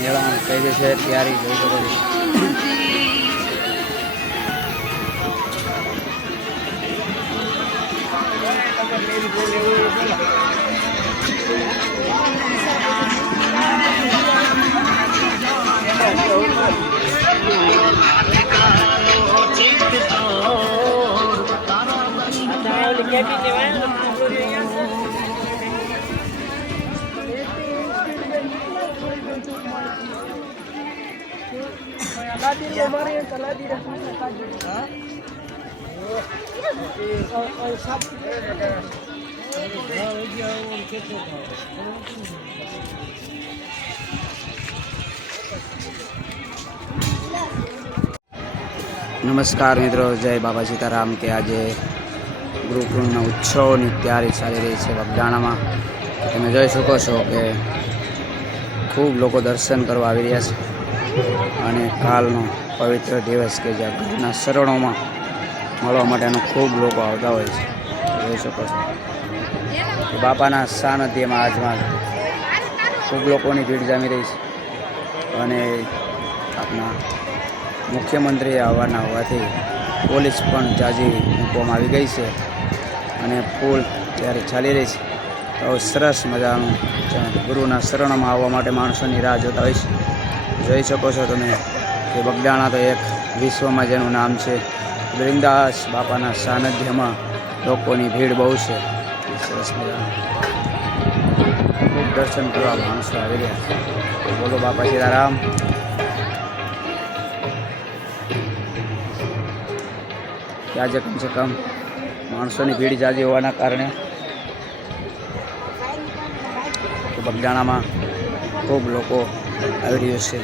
મેળામાં કઈ છે તૈયારી જોઈ શકો છો. નમસ્કાર મિત્રો, જય બાબા સીતારામ. કે આજે ગુરુકુળના ઉત્સવની તૈયારી ચાલી રહી છે બગદાણામાં. તમે જોઈ શકો છો કે ખૂબ લોકો દર્શન કરવા આવી રહ્યા છે અને કાલનો પવિત્ર દિવસ કે જ્યાં ગુરુના શરણોમાં મળવા માટેનો ખૂબ લોકો આવતા હોય છે. જોઈ શકો છો કે બાપાના સાનિધ્યમાં આજમાં ખૂબ લોકોની ભીડ જામી રહી છે અને આપણા મુખ્યમંત્રી આવવાના હોવાથી પોલીસ પણ જાજી મૂકવામાં આવી ગઈ છે અને ફૂલ ત્યારે ચાલી રહી છે. તો સરસ મજાનું ગુરુના શરણમાં આવવા માટે માણસોની રાહ જોતા હોય છે. જોઈ શકો છો તમે કે બગદાણા તો એક વિશ્વમાં જેનું નામ છે વૃંદાસ બાપાના સાનિધ્યમાં લોકોની ભીડ બહુ છે. સરસ મજાનું ખૂબ દર્શન કરવા માણસો આવી રહ્યા છે. બોલો બાપા સીતારામ. આજે કમસે કમ માણસોની ભીડ જાજી હોવાના કારણે બગદાણામાં ખૂબ લોકો આવી રહ્યો છે.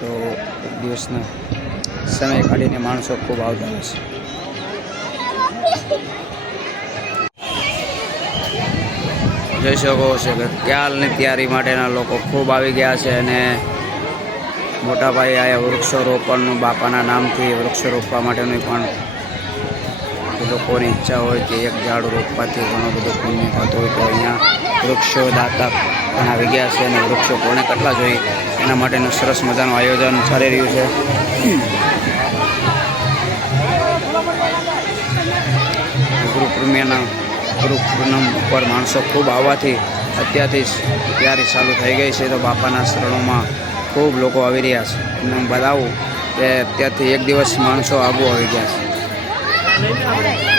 તો એક દિવસનો સમય કાઢીને માણસો ખૂબ આવતા હોય છે. જોઈ શકો છો કે ખ્યાલની તૈયારી માટેના લોકો ખૂબ આવી ગયા છે અને મોટા ભાઈ આયા વૃક્ષો રોપણનું બાપાના નામથી વૃક્ષો રોપવા માટેનું પણ લોકોની ઈચ્છા હોય કે એક ઝાડ રોપવાથી ઘણું બધું પુણ્ય થતું હોય તો અહીંયા વૃક્ષો દાતા પણ આવી ગયા છે અને વૃક્ષો કોને કેટલા જોઈએ એના માટેનું સરસ મજાનું આયોજન ચાલી રહ્યું છે. ગુરુપૂર્ણિમા ઉપર માણસો ખૂબ આવવાથી અત્યારથી જ તૈયારી ચાલુ થઈ ગઈ છે. તો બાપાના શરણોમાં ખૂબ લોકો આવી રહ્યા છે. એમને હું બતાવું કે અત્યારથી એક દિવસ માણસો આવવું આવી ગયા છે.